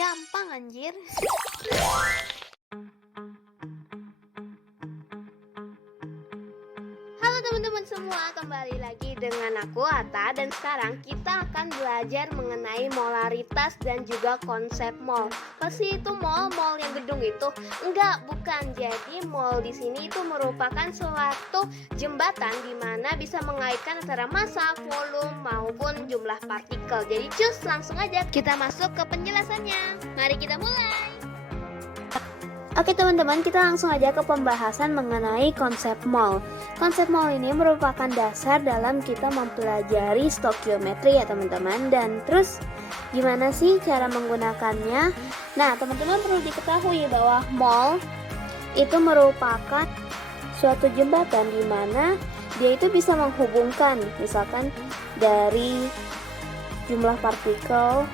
Gampang anjir. Halo teman-teman semua, kembali lagi dengan aku Ata. Dan sekarang kita akan belajar mengenai molaritas dan juga konsep mall. Pasti itu mall yang gedung itu? Enggak, bukan. Jadi mall di sini itu merupakan suatu jembatan di mana bisa mengaitkan antara massa, volume maupun jumlah partikel. Jadi cus, langsung aja kita masuk ke penjelasannya. Mari kita mulai. Oke teman-teman, kita langsung aja ke pembahasan mengenai konsep mall. Konsep mall ini merupakan dasar dalam kita mempelajari stokiometri ya teman-teman. Dan terus gimana sih cara menggunakannya? Nah teman-teman perlu diketahui bahwa mall itu merupakan suatu jembatan di mana dia itu bisa menghubungkan misalkan dari jumlah partikel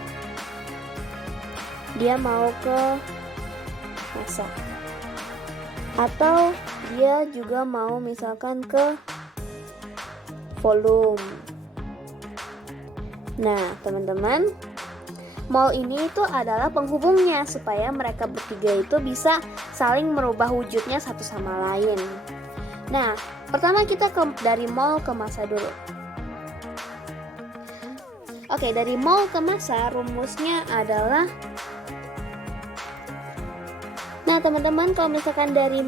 dia mau ke massa, atau dia juga mau misalkan ke volume. Nah teman-teman, mall ini itu adalah penghubungnya supaya mereka bertiga itu bisa saling merubah wujudnya satu sama lain. Nah pertama kita dari mall ke massa dulu. Oke, dari mall ke massa rumusnya adalah, nah teman-teman, kalau misalkan dari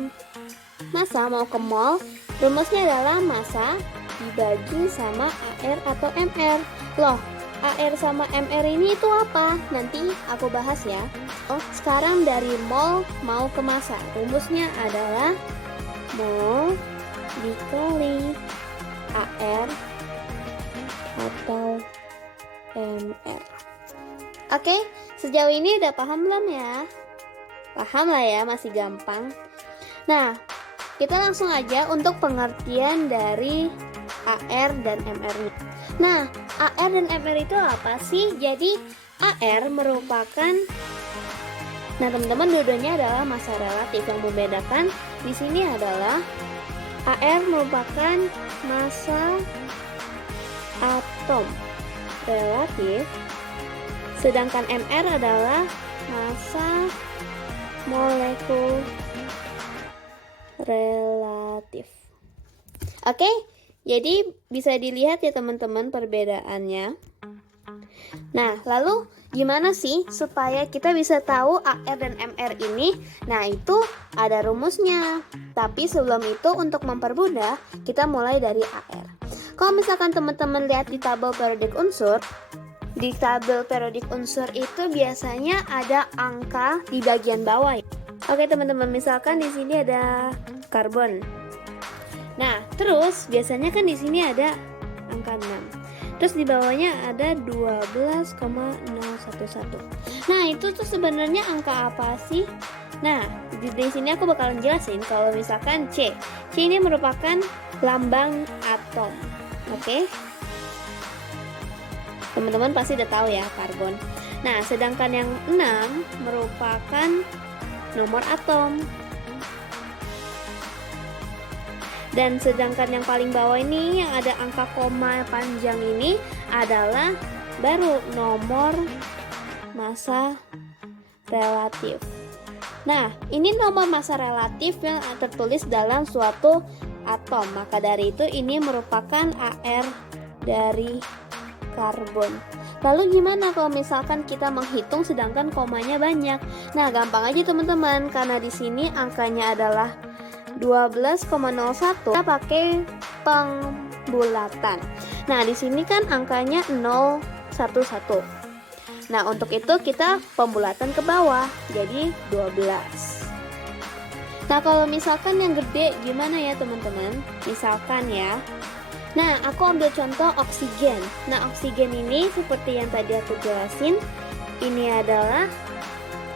massa mau ke mall, rumusnya adalah massa dibagi sama AR atau MR. Loh, AR sama MR ini itu apa? Nanti aku bahas ya. Sekarang dari mall mau ke massa, rumusnya adalah mol dikali AR atau MR. Oke, sejauh ini udah paham belum ya? Paham lah ya, masih gampang. Nah, kita langsung aja untuk pengertian dari AR dan MR ini. Nah, AR dan MR itu apa sih? Jadi, AR merupakan, nah teman-teman, dua-duanya adalah massa relatif. Yang membedakan di sini adalah AR merupakan massa atom relatif, sedangkan MR adalah massa molekul relatif. Oke, jadi bisa dilihat ya teman-teman perbedaannya. Nah, lalu gimana sih supaya kita bisa tahu AR dan MR ini? Nah, itu ada rumusnya. Tapi sebelum itu, untuk mempermudah, kita mulai dari AR. Kalau misalkan teman-teman lihat di tabel periodik unsur, di tabel periodik unsur itu biasanya ada angka di bagian bawah. Oke teman-teman, misalkan di sini ada karbon. Nah, terus biasanya kan di sini ada angka 6. Terus di bawahnya ada 12,011. Nah, itu tuh sebenarnya angka apa sih? Nah, di sini aku bakalan jelasin. Kalau misalkan C ini merupakan lambang atom. Oke. Teman-teman pasti udah tahu ya, karbon. Nah, sedangkan yang 6 merupakan nomor atom. Dan sedangkan yang paling bawah ini yang ada angka koma panjang ini adalah baru nomor massa relatif. Nah, ini nomor massa relatif yang tertulis dalam suatu atom. Maka dari itu ini merupakan AR dari karbon. Lalu gimana kalau misalkan kita menghitung sedangkan komanya banyak? Nah, gampang aja teman-teman, karena di sini angkanya adalah 12,01. Kita pakai pembulatan. Nah, di sini kan angkanya 011. Nah, untuk itu kita pembulatan ke bawah, jadi 12. Nah, kalau misalkan yang gede gimana ya teman-teman? Misalkan ya, nah aku ambil contoh oksigen. Nah, oksigen ini seperti yang tadi aku jelasin, ini adalah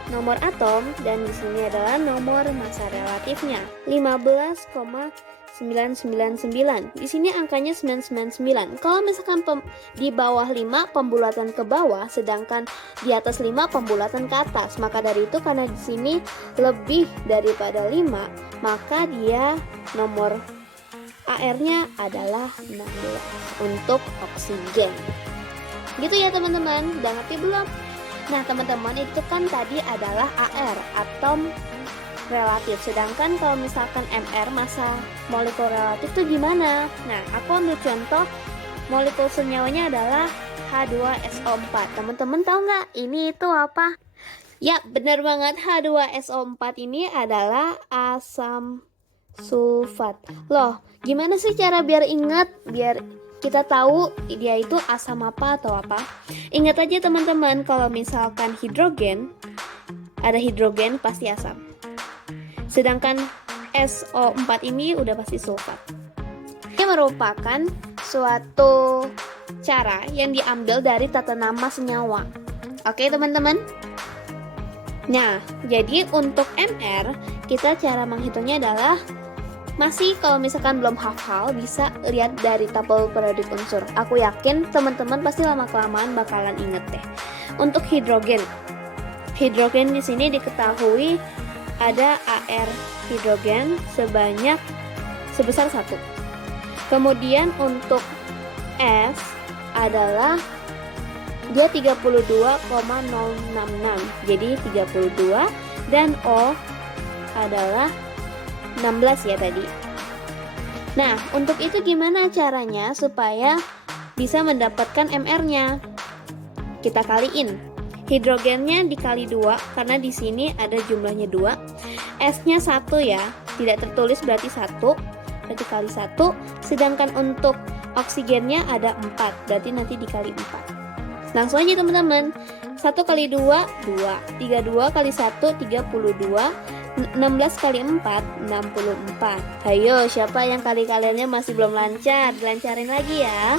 nomor atom dan di sini adalah nomor massa relatifnya 15,999. Di sini angkanya 999. Kalau misalkan di bawah 5 pembulatan ke bawah, sedangkan di atas 5 pembulatan ke atas. Maka dari itu karena di sini lebih daripada 5, maka dia nomor AR-nya adalah 16 untuk oksigen. Gitu ya teman-teman, udah ngerti belum? Nah teman-teman, itu kan tadi adalah AR, atom relatif. Sedangkan kalau misalkan MR, massa molekul relatif itu gimana? Nah, aku ambil contoh molekul senyawanya adalah H2SO4. Teman-teman tahu nggak ini itu apa? Ya, benar banget, H2SO4 ini adalah asam sulfat. Loh, gimana sih cara biar ingat, biar kita tahu dia itu asam apa atau apa? Ingat aja teman-teman, kalau misalkan hidrogen, ada hidrogen pasti asam. Sedangkan SO4 ini udah pasti sulfat. Ini merupakan suatu cara yang diambil dari tata nama senyawa. Oke teman-teman? Nah, jadi untuk MR, kita cara menghitungnya adalah masih kalau misalkan belum hafal, bisa lihat dari tabel periodik unsur. Aku yakin teman-teman pasti lama-kelamaan bakalan inget deh. Untuk hidrogen di sini diketahui ada AR hidrogen sebesar 1. Kemudian untuk S adalah dia 32,066. Jadi 32 dan O adalah 16 ya tadi. Nah, untuk itu gimana caranya supaya bisa mendapatkan MR-nya? Kita kaliin. Hidrogennya dikali 2 karena di sini ada jumlahnya 2. S-nya 1 ya, tidak tertulis berarti 1. Berarti kali 1. Sedangkan untuk oksigennya ada 4, berarti nanti dikali 4. Langsung aja teman-teman. 1 kali 2, 2. 32 kali 1, 32. 16 kali 4, 64. Ayo, siapa yang kali-kaliannya masih belum lancar? Dilancarin lagi ya.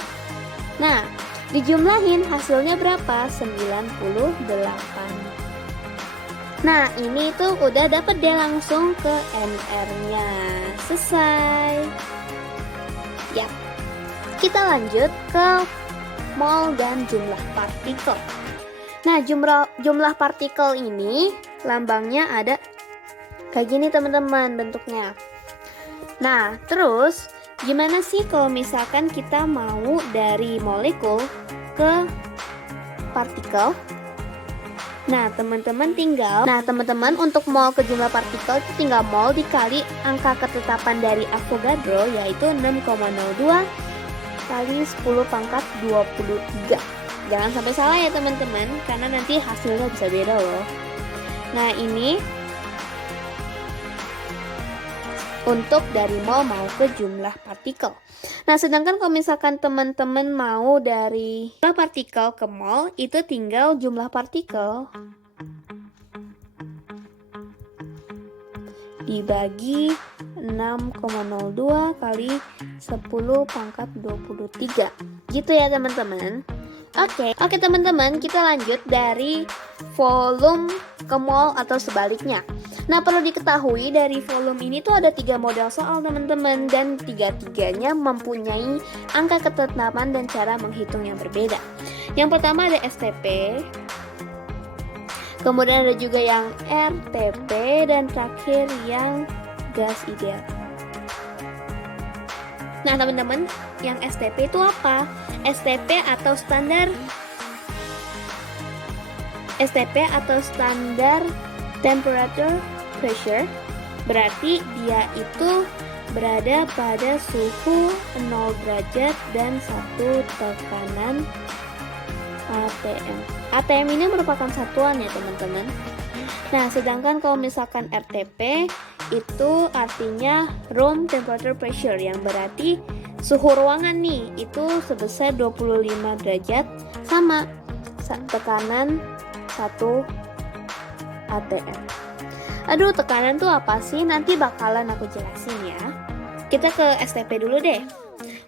Nah, dijumlahin hasilnya berapa? 98. Nah, ini tuh udah dapet deh langsung ke MR-nya. Selesai. Ya, kita lanjut ke mol dan jumlah partikel. Nah, jumlah partikel ini lambangnya ada kayak gini teman-teman bentuknya. Nah, terus gimana sih kalau misalkan kita mau dari molekul ke partikel? Nah, teman-teman untuk mol ke jumlah partikel itu tinggal mol dikali angka ketetapan dari Avogadro, yaitu 6,02 kali 10 pangkat 23. Jangan sampai salah ya teman-teman, karena nanti hasilnya bisa beda loh. Nah, ini untuk dari mol mau ke jumlah partikel. Nah, sedangkan kalau misalkan teman-teman mau dari jumlah partikel ke mol, itu tinggal jumlah partikel dibagi 6,02 kali 10 pangkat 23. Gitu ya teman-teman. Oke teman-teman, kita lanjut dari volume ke mol atau sebaliknya. Nah, perlu diketahui dari volume ini tuh ada 3 model soal teman-teman, dan tiga-tiganya mempunyai angka ketetapan dan cara menghitung yang berbeda. Yang pertama ada STP, kemudian ada juga yang RTP, dan terakhir yang gas ideal. Nah teman-teman, yang STP itu apa? STP atau standar temperature pressure, berarti dia itu berada pada suhu 0 derajat dan 1 tekanan ATM. ATM ini merupakan satuan ya teman-teman. Nah, sedangkan kalau misalkan RTP itu artinya room temperature pressure, yang berarti suhu ruangan nih itu sebesar 25 derajat sama tekanan 1 ATM. Aduh, tekanan tuh apa sih? Nanti bakalan aku jelasin ya. Kita ke STP dulu deh.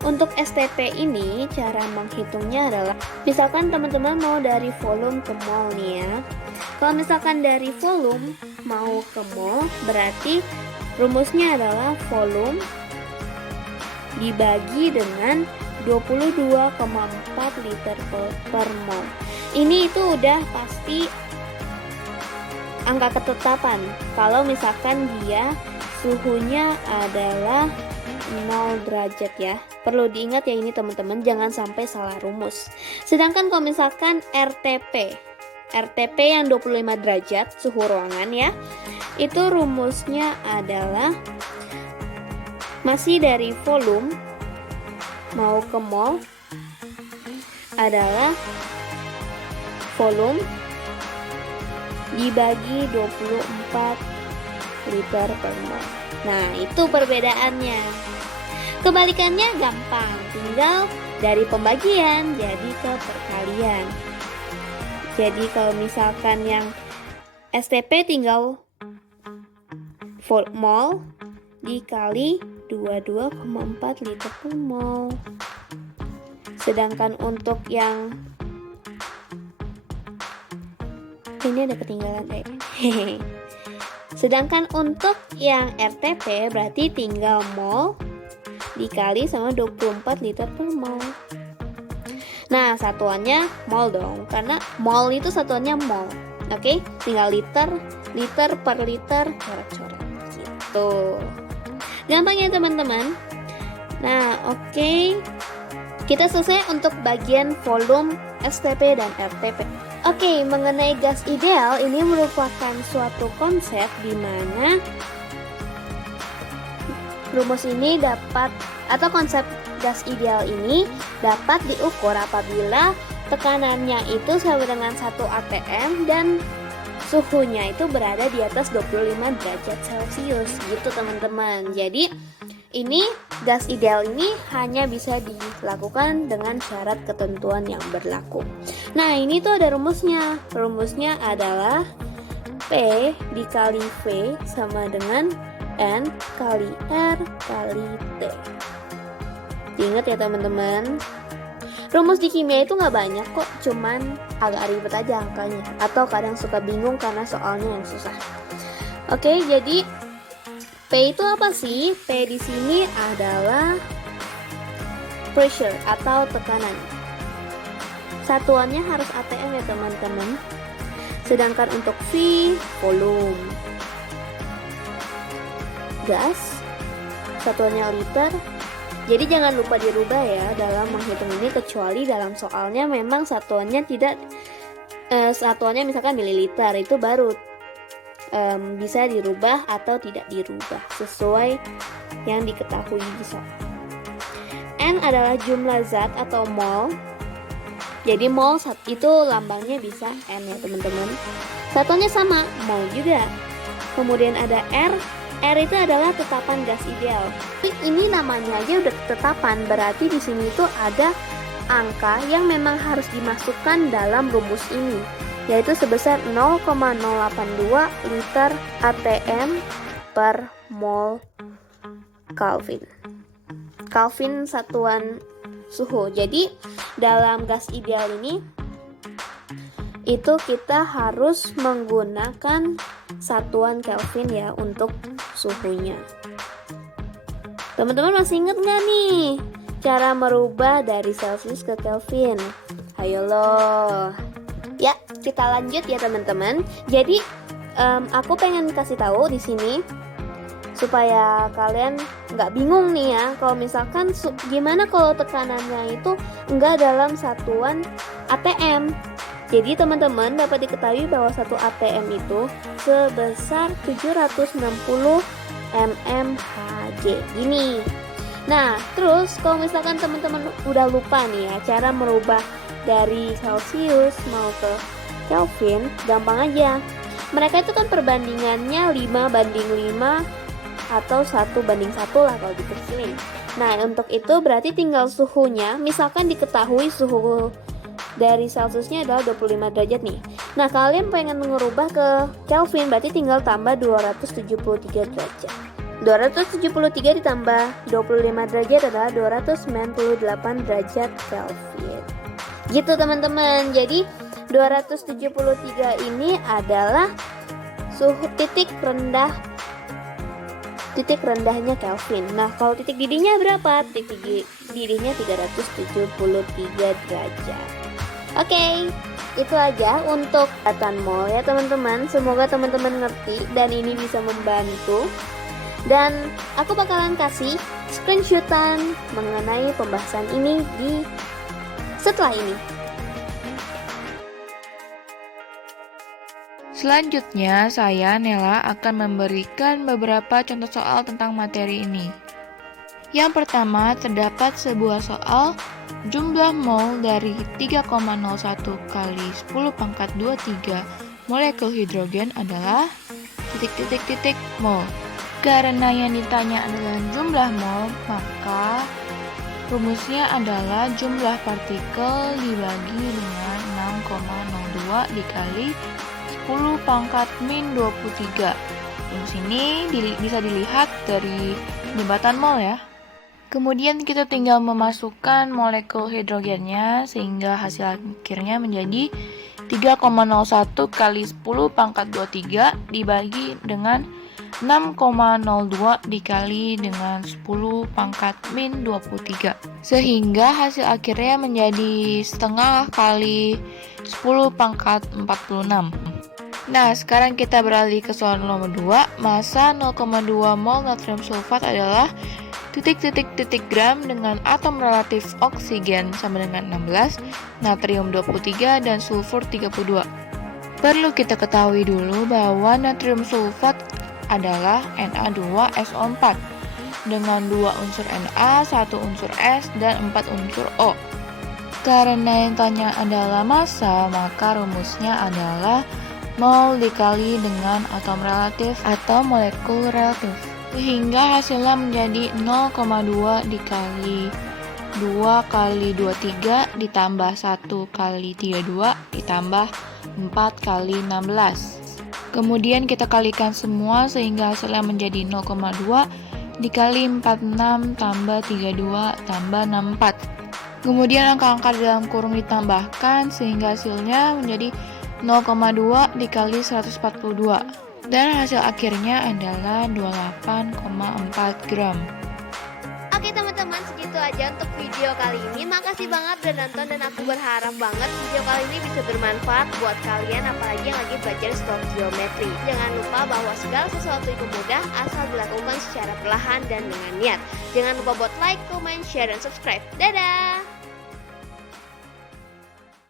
Untuk STP ini cara menghitungnya adalah, misalkan teman-teman mau dari volume ke mol nih ya. Kalau misalkan dari volume mau ke mol, berarti rumusnya adalah volume dibagi dengan 22,4 liter per mol. Ini itu udah pasti angka ketetapan kalau misalkan dia suhunya adalah 0 derajat ya. Perlu diingat ya ini teman-teman, jangan sampai salah rumus. Sedangkan kalau misalkan RTP RTP yang 25 derajat suhu ruangan ya, itu rumusnya adalah masih dari volume mau ke mol adalah volume dibagi 24 liter per mol. Nah, itu perbedaannya. Kebalikannya gampang, tinggal dari pembagian jadi ke perkalian. Jadi kalau misalkan yang STP tinggal mol dikali 22,4 liter per mol. Sedangkan untuk yang ini ada ketinggalan Sedangkan untuk yang RTP berarti tinggal mol dikali sama 24 liter per mol. Nah, satuannya mol dong, karena mol itu satuannya mol. Oke, tinggal liter per liter, coret-coret gitu. Gampang ya teman-teman. Nah, oke. Kita selesai untuk bagian volume, STP, dan RTP. Oke, mengenai gas ideal, ini merupakan suatu konsep di mana rumus ini dapat, atau konsep gas ideal ini dapat diukur apabila tekanannya itu sama dengan 1 atm dan suhunya itu berada di atas 25 derajat Celcius gitu teman-teman. Jadi ini gas ideal ini hanya bisa dilakukan dengan syarat ketentuan yang berlaku. Nah, ini tuh ada rumusnya. Rumusnya adalah P dikali V sama dengan N kali R kali T. Diingat ya teman-teman. Rumus di kimia itu nggak banyak kok, cuman agak ribet aja angkanya. Atau kadang suka bingung karena soalnya yang susah. Oke, jadi P itu apa sih? P di sini adalah pressure atau tekanan. Satuannya harus atm ya teman-teman. Sedangkan untuk V, volume. Gas, satuannya liter. Jadi jangan lupa dirubah ya dalam menghitung ini, kecuali dalam soalnya memang satuannya tidak satuannya misalkan mililiter, itu baru bisa dirubah atau tidak dirubah sesuai yang diketahui di soal. N adalah jumlah zat atau mol. Jadi mol itu lambangnya bisa N ya teman-teman. Satuannya sama, mol juga. Kemudian ada R. R itu adalah tetapan gas ideal. Ini namanya aja udah tetapan, berarti di sini tuh ada angka yang memang harus dimasukkan dalam rumus ini, yaitu sebesar 0,082 liter atm per mol Kelvin. Kelvin satuan suhu. Jadi dalam gas ideal ini itu kita harus menggunakan satuan Kelvin ya untuk suhunya. Teman-teman masih ingat nggak nih cara merubah dari Celsius ke Kelvin? Ayo loh. Ya, kita lanjut ya teman-teman. Jadi aku pengen kasih tahu di sini supaya kalian nggak bingung nih ya. Kalau misalkan gimana kalau tekanannya itu nggak dalam satuan atm. Jadi teman-teman dapat diketahui bahwa satu atm itu sebesar 760 mmHg gini. Nah, terus kalau misalkan teman-teman udah lupa nih ya cara merubah dari Celsius mau ke Kelvin, gampang aja. Mereka itu kan perbandingannya 5:5 atau 1:1 lah kalau dikecilin. Nah, untuk itu berarti tinggal suhunya, misalkan diketahui suhu dari Celsiusnya adalah 25 derajat nih. Nah, kalian pengen ngerubah ke Kelvin, berarti tinggal tambah 273 derajat. 273 ditambah 25 derajat adalah 298 derajat Kelvin. Gitu teman-teman. Jadi 273 ini adalah suhu titik rendahnya Kelvin. Nah, kalau titik didihnya berapa? Titik didihnya 373 derajat. Oke, itu aja untuk kelihatan mol ya teman-teman. Semoga teman-teman ngerti dan ini bisa membantu. Dan aku bakalan kasih screenshotan mengenai pembahasan ini di setelah ini. Selanjutnya, saya Nela akan memberikan beberapa contoh soal tentang materi ini. Yang pertama, terdapat sebuah soal jumlah mol dari 3,01 kali 10 pangkat 23 molekul hidrogen adalah titik-titik-titik mol. Karena yang ditanya adalah jumlah mol, maka rumusnya adalah jumlah partikel dibagi dengan 6,02 dikali 10 pangkat min 23. Rumus ini bisa dilihat dari jembatan mol ya. Kemudian kita tinggal memasukkan molekul hidrogennya sehingga hasil akhirnya menjadi 3,01 kali 10 pangkat 23 dibagi dengan 6,02 dikali dengan 10 pangkat min 23. Sehingga hasil akhirnya menjadi setengah kali 10 pangkat 46. Nah, sekarang kita beralih ke soal nomor 2. Massa 0,2 mol natrium sulfat adalah titik-titik-titik gram dengan atom relatif oksigen sama dengan 16, natrium 23, dan sulfur 32. Perlu kita ketahui dulu bahwa natrium sulfat adalah Na2SO4 dengan 2 unsur Na, 1 unsur S, dan 4 unsur O. Karena yang tanya adalah massa, maka rumusnya adalah mol dikali dengan atom relatif atau molekul relatif. Sehingga hasilnya menjadi 0,2 dikali 2 kali 23 ditambah 1 kali 32 ditambah 4 kali 16. Kemudian kita kalikan semua sehingga hasilnya menjadi 0,2 dikali 46 tambah 32 tambah 64. Kemudian angka-angka dalam kurung ditambahkan sehingga hasilnya menjadi 0,2 dikali 142. Dan hasil akhirnya adalah 28,4 gram. Oke teman-teman, segitu aja untuk video kali ini. Makasih banget udah nonton dan aku berharap banget video kali ini bisa bermanfaat buat kalian apalagi yang lagi belajar stoichiometry. Jangan lupa bahwa segala sesuatu itu mudah asal dilakukan secara perlahan dan dengan niat. Jangan lupa buat like, comment, share, dan subscribe. Dadah!